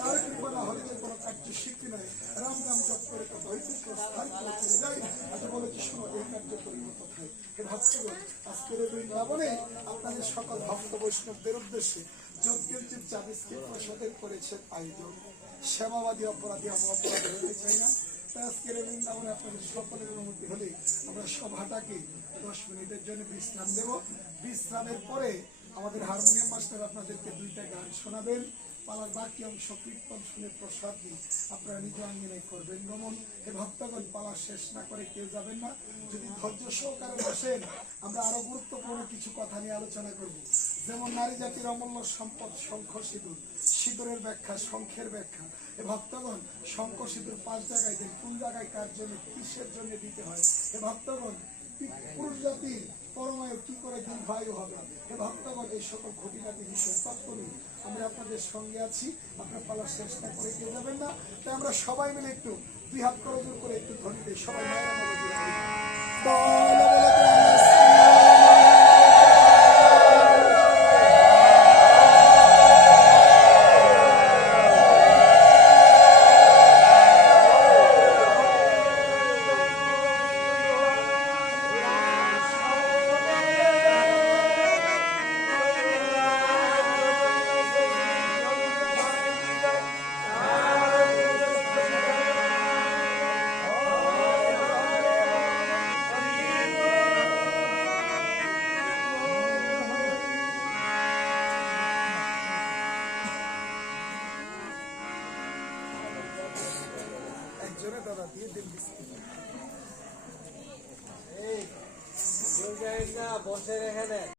তার কৃপা না হলে যে কোনো কার্য শিখি নাই, রাম নাম জপ করে তো দৈতিক স্থান করে চলে যাই। আজ বলেছি শোনো, এই কার্য করিব কোথায়? হে ভক্তগণ, আজকের এই বৃন্দাবনে আপনাদের সকল ভক্ত বৈষ্ণবদের উদ্দেশ্যে যজ্ঞের চাবিসকে প্রসাদের করেছেন আয়োজন। শ্যামাবাদী অপরাধী আমরা অপরাধী হতে চাই না। তাই আজকের এই বৃন্দাবনে আপনাদের সকলের অনুমতি হলে আমরা সভাটাকে 10 মিনিটের জন্য বিশ্রাম দেব। বিশ্রামের পরে আমাদের হারমোনিয়াম মাস্টার আপনাদেরকে 2টা গান শোনাবেন। পালার বাকি অংশ কীর্তন শুনে প্রসাদ দিয়ে আপনারা নিজ আঙ্গিনায় করবেন গমন। হে ভক্তগণ, পালা শেষ না করে কেউ যাবেন না। যদি ধৈর্য সহকারে বসেন, আমরা আরো গুরুত্বপূর্ণ কিছু কথা নিয়ে আলোচনা করব। যেমন নারী জাতির অমূল্য সম্পদ শঙ্খ সিঁদুর, সিঁদুরের ব্যাখ্যা, শঙ্খের ব্যাখ্যা। হে ভক্তগণ, শঙ্খ সিঁদুর 5 জায়গায় দেন, কোন জায়গায় কার জন্য কিসের জন্য দিতে হয়? হে ভক্তগণ, পুরুষ জাতির পরমায়ু কি করে দীর্ঘায়ু হবে? হে ভক্তগণ, এই সকল খুঁটিনাটি বিষয় তত্ত্ব নিয়ে আমরা আপনাদের সঙ্গে আছি। আপনার পালার চেষ্টা করে কেউ যাবেন না। তাই আমরা সবাই মিলে একটু 2 হাত করজোর করে একটু ধ্বনি দিই সবাই। একজনে দাদা দিয়ে দিন বিস্কুট। বসে এখানে